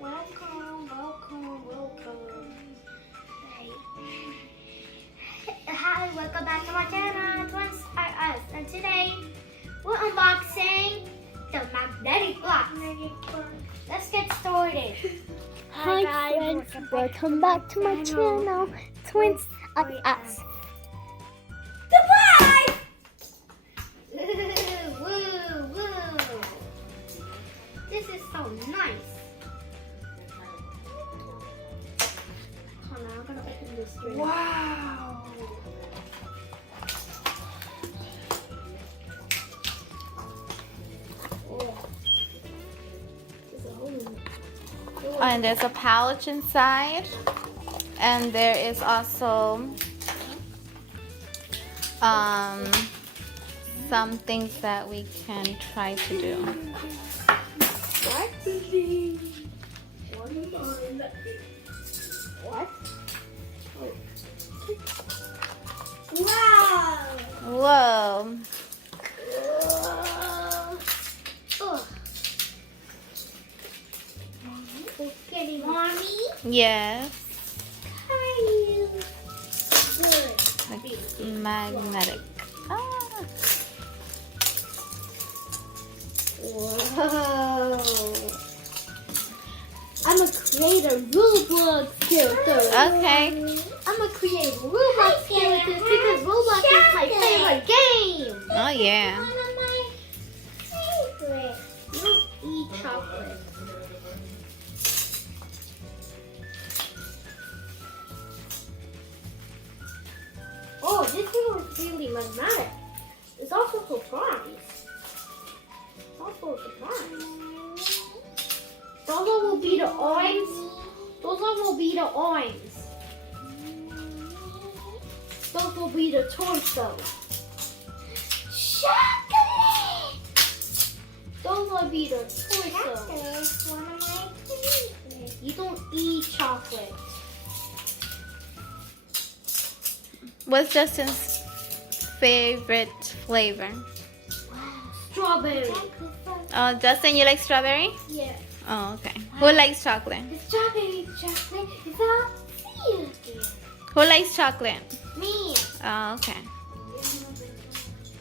Welcome, welcome, welcome. Hi, welcome back to my channel, Twins Are Us. And today, we're unboxing the magnetic box. Let's get started. Hi friends, welcome back to my channel, Twins Are Us. Goodbye! Woo, woo. This is so nice. Hold on, I'm gonna open this drink. Wow! And there's a pouch inside, and there is also some things that we can try to do. What? What? Wow! Whoa. Getting Mommy? Yes. Hi. Good. Like magnetic. Ah. Whoa. I'm a creator Roblox character. Okay. I'm a creator Roblox character because Roblox is my favorite game. Oh yeah. One of my favorite. You don't eat chocolate. Oh, this thing was really magnetic. It's also a surprise. It's also a surprise. Those will be the arms. Those will be the arms. Those will be the torso. Chocolate! Those will be the torso. One of my favorites. You don't eat chocolate. What's Justin's favorite flavor? Strawberry. Oh, Justin, you like strawberry? Yeah. Oh, okay. Who likes chocolate? The strawberry chocolate is all silky. Who likes chocolate? Me. Oh, okay.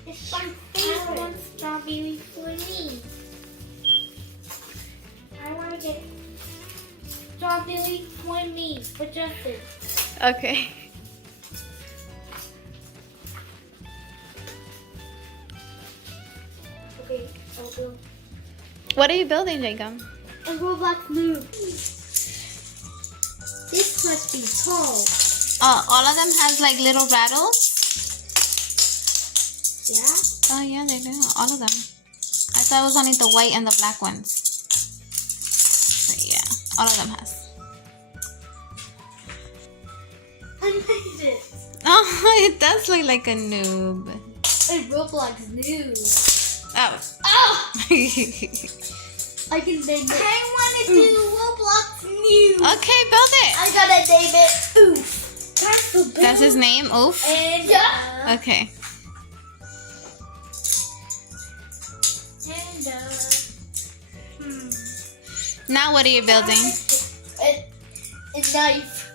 It's my favorite. I want strawberry for me. I want to get strawberry for me, for Justin. Okay. Okay, I'll do. What are you building, Jacob? A Roblox noob. This must be tall. Oh, all of them has like little rattles? Yeah? Oh yeah, they do. All of them. I thought it was only the white and the black ones. But yeah, all of them has. I made it. Oh, it does look like a noob. A Roblox noob. Oh. Oh! I can name it. I want to do Roblox noob. Okay, build it. I gotta name it Oof. That's his name? Oof? And Okay. Now what are you building? a knife.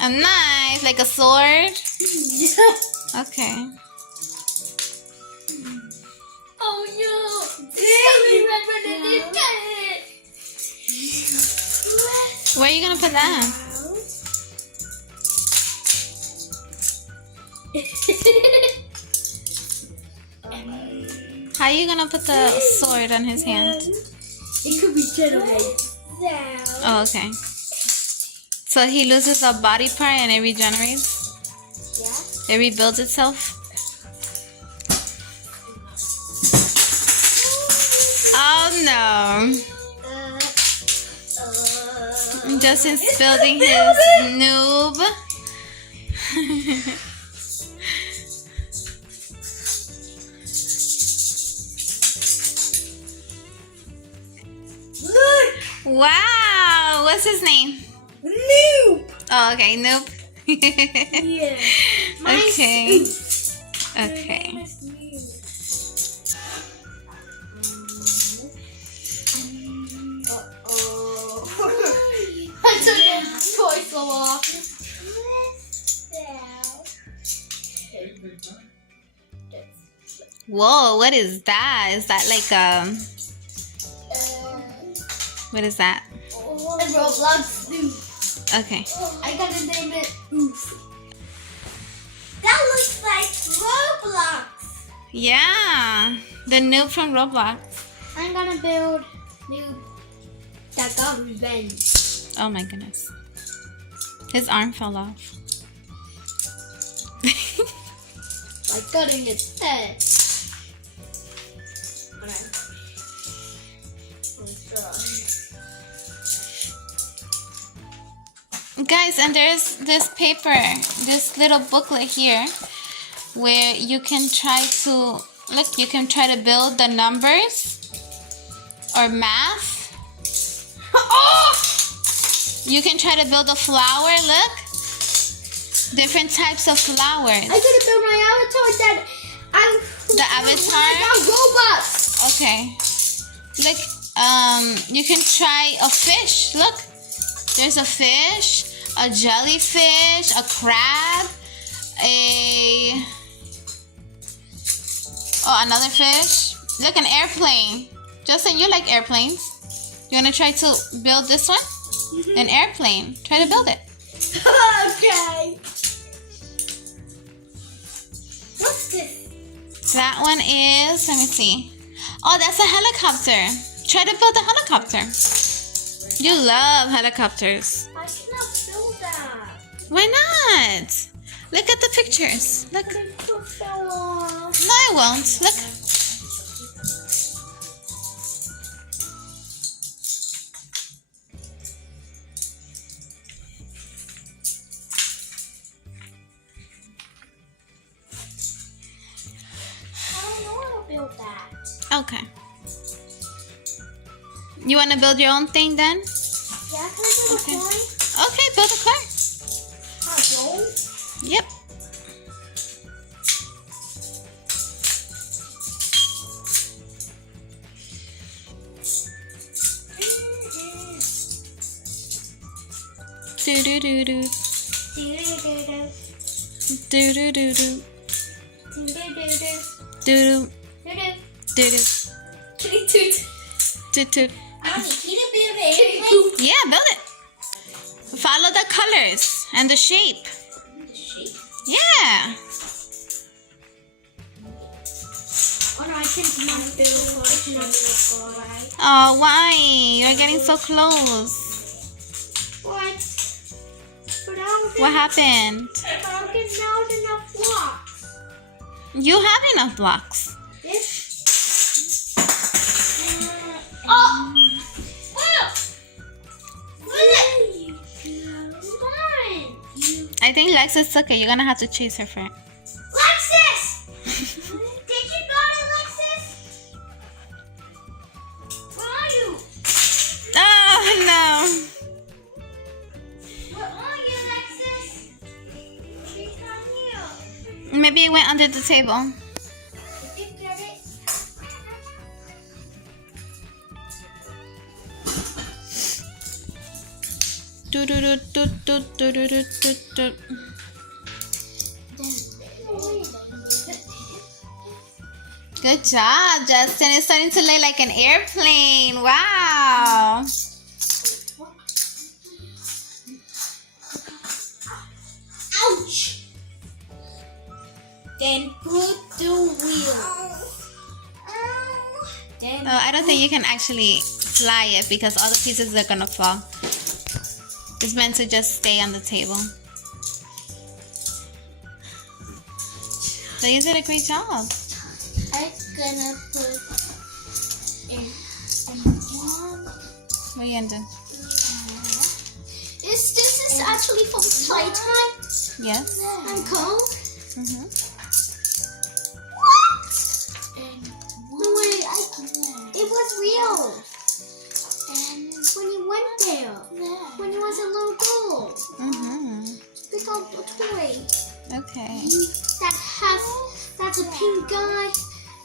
A knife? Like a sword? Yeah. Okay. Oh no! Where are you gonna put that? How are you gonna put the sword on his hand? It could be generated. Oh, okay. So he loses a body part and it regenerates? Yeah. It rebuilds itself? Oh no. Justin's building his noob. Look! Wow! What's his name? Noob! Oh, okay, noob. Yeah. Okay. Okay. Whoa, what is that? Is that like what is that? Roblox. Okay. I gotta name it. That looks like Roblox. Yeah, the noob from Roblox. I'm gonna build noob that got revenge. Oh my goodness. His arm fell off. By cutting its head. Guys, and there's this paper, this little booklet here where you can try to, look, you can try to build the numbers or math. Oh! You can try to build a flower, look. Different types of flowers. I could have built my avatar that The avatar? Robots. Okay. Look, you can try a fish. Look, there's a fish, a jellyfish, a crab, another fish. Look, an airplane. Justin, you like airplanes. You want to try to build this one? An airplane. Try to build it. Okay. What's this? That one is, let me see. Oh, that's a helicopter. Try to build a helicopter. You love helicopters. I cannot build that. Why not? Look at the pictures. Look. It fell off. No, I won't. Look. I don't know how to build that. Okay. You want to build your own thing then? Yeah, can I build Okay. a coin? Okay, build a car. Gold? Yep. Do do do do. Do do do do. Do do do do. Do do. Mommy, can you build it? Yeah, build it. Follow the colors and the shape. Yeah. Oh no, I cannot build a car. Oh, why? You're getting so close. What? But I don't What happened? get not enough blocks. You have enough blocks. This? Oh! Wow! What is it? It's gone. I think Lexus took it. You're gonna have to chase her for it. Lexus! Did you got it, Lexus? Where are you? Oh no. Where are you, Lexus? She's not here. Maybe it went under the table. Did you get it? Do do do do do do do do do do. Good job, Justin. It's starting to look like an airplane. Wow. Ouch! Then put the wheel. Then Oh, I don't think you can actually fly it because all the pieces are gonna fall. It's meant to just stay on the table. So you did a great job. I'm gonna put in one. What are you gonna do? This is actually from Playtime Yes. and Code. Mm-hmm. What? No way, it was real. And when you went there, when you was a little girl, Mm-hmm. pick up a toy Okay. that's a pink guy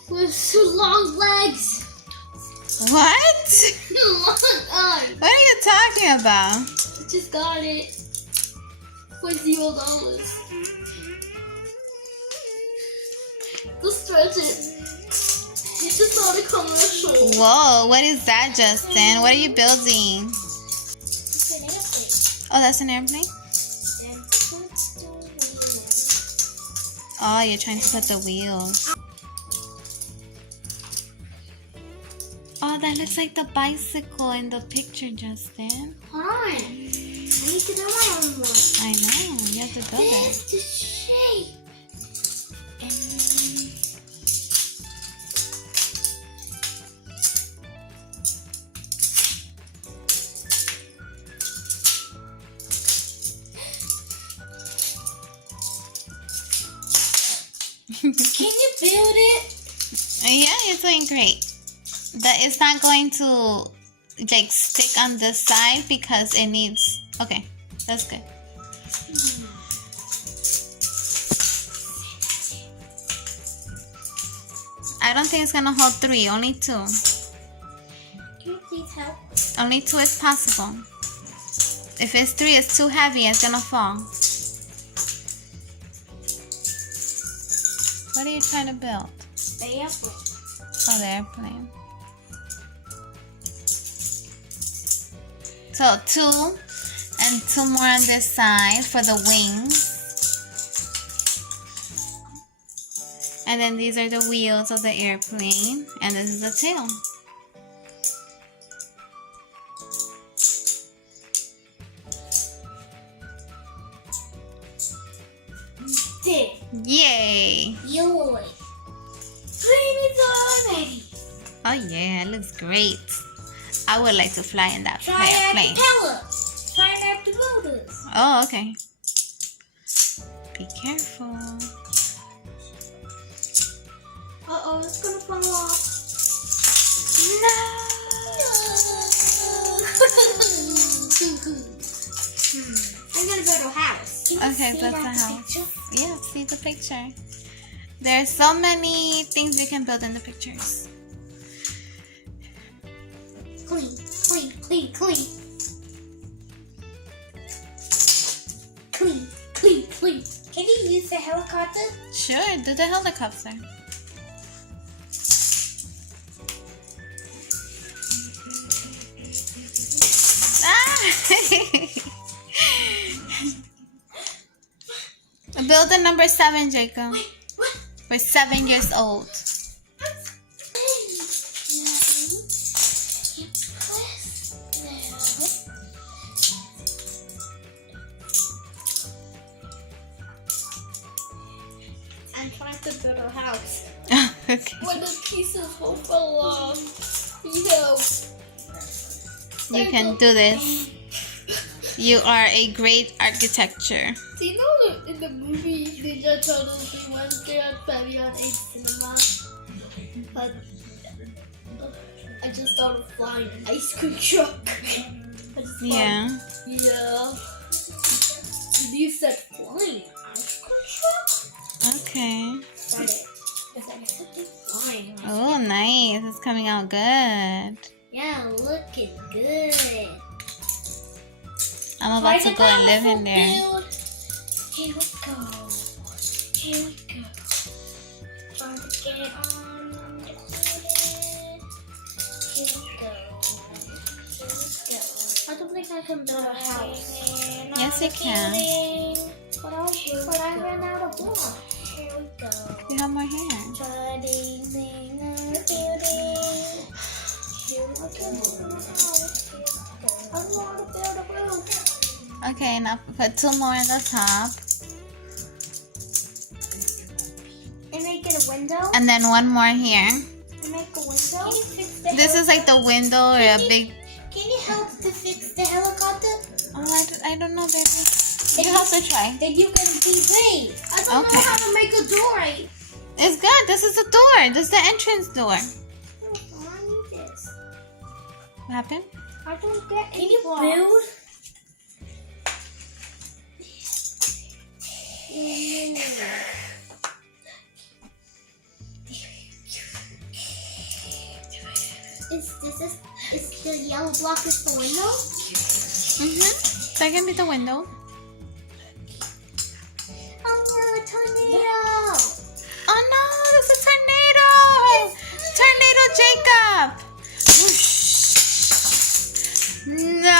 with long legs. What? Long arms. What are you talking about? Just got it for $0. Let's stretch it. just saw the commercial. Whoa, what is that, Justin? What are you building? It's an airplane. Oh, that's an airplane? And put the wheels. Oh, you're trying to put the wheels. Oh, that looks like the bicycle in the picture, Justin. Hold on. I need to do my own one. I know, you have to build it. This is the shape. Can you build it? Yeah, you're doing great. That it's not going to like stick on this side because it needs. Okay, that's good. I don't think it's gonna hold 3, only 2. Can you please help? Only 2 is possible. If it's 3, it's too heavy, it's gonna fall. What are you trying to build? The airplane. Oh, the airplane. So 2 and 2 more on this side for the wings. And then these are the wheels of the airplane. And this is the tail. Did. Yay! Yoy. Plane is already. Oh yeah, it looks great. I would like to fly in that Try at plane. the propeller. Try at the motors. Oh, okay. Be careful. Uh-oh, it's gonna fall off. I'm gonna build a house. Can you Okay, see that's that a house. picture? Yeah, see the picture. There's so many things you can build in the pictures. Clean, clean, clean, clean. Clean, clean, clean. Can you use the helicopter? Sure, do the helicopter. Build the number 7, Jacob. What? We're 7 years old. I'm trying to build a house. Okay. When the pieces will fall off. Yo. You can do this. You are a great architecture. So you know in the movie Ninja Turtles, they went there study on a cinema, but I just thought of flying an ice cream truck. I just Yeah. thought, yeah. And you said flying ice cream truck? Okay. Got it. Because I said flying. Oh, nice. It's coming out good. Yeah, looking good. I'm about to go and live in there. Build. Here we go. Here we go. Trying to get on the computer. Here we go. Here we go. I don't think I can build a house. Yes, you can. But I ran out of blocks. Here we go. You have more hair. Building a building. Here we go. I want to build a roof. Okay, now put 2 more on the top. And make it a window. And then 1 more here. And make a window. Can you fix the This is like the window or a big... Can you help to fix the helicopter? Oh, I don't know, baby. You have to try. Then you can be brave. I don't Okay. know how to make a door. It's good. This is the door. This is the entrance door. Oh, I need this. What happened? I don't get Can any you blocks. build? Is the yellow block is the window? Mm-hmm. That can be the window. Oh, a tornado! Oh no, there's a tornado! Tornado Jacob! Whoosh. No!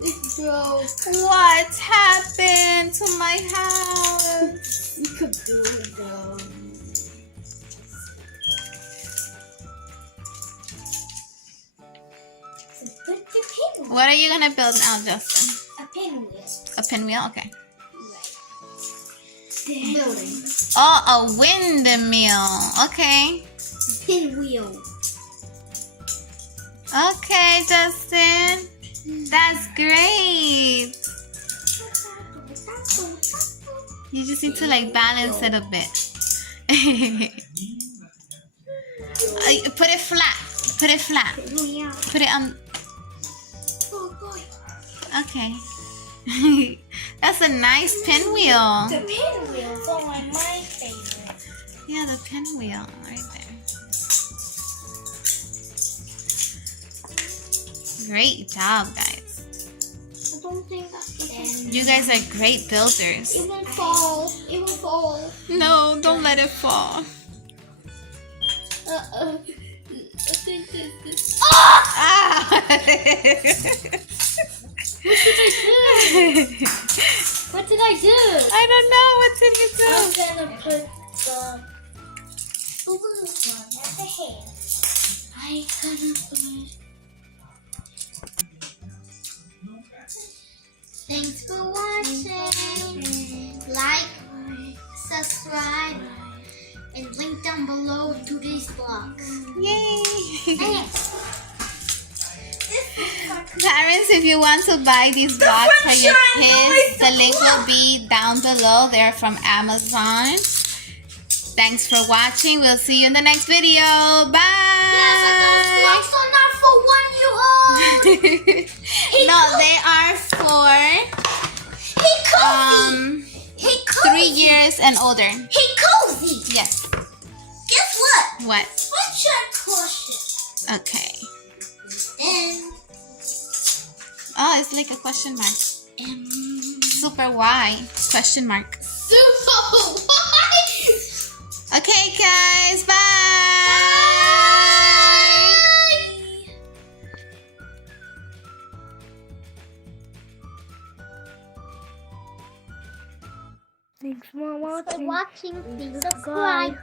It broke. What happened to my house? We could do it though. Put the pin. What are you gonna build now, Justin? A pinwheel. A pinwheel? Okay. Building. Oh, a windmill. Okay. Pinwheel. Okay, Justin. That's great. You just need to like balance it a bit. Put it flat. Put it flat. Pinwheel. Put it on. Oh boy. Okay. That's a nice pinwheel. The pinwheels are my favorite. Yeah, the pinwheel right there. Great job, guys. I don't think that You guys are great builders. it won't fall. It won't fall. No, don't let it fall. I think this. Ah! What did I do? I don't know. What did you do? I'm gonna put the blue one at the head. I'm gonna put. Thanks for watching. Like, subscribe, and link down below to these blocks. Yay! Thanks. Parents, if you want to buy these blocks for your kids, the link will be down below. They're from Amazon. Thanks for watching. We'll see you in the next video. Bye! Yes, and those blocks are not for 1-year-old. No, they are for Hey, Cozy. Hey, Cozy. 3 years and older. Hey, Cozy. Yes. Guess what? What? What's your question? Okay. And Oh, it's like a question mark. Super Y question mark. super wise. Okay, guys. Bye. Thanks for watching. Please subscribe.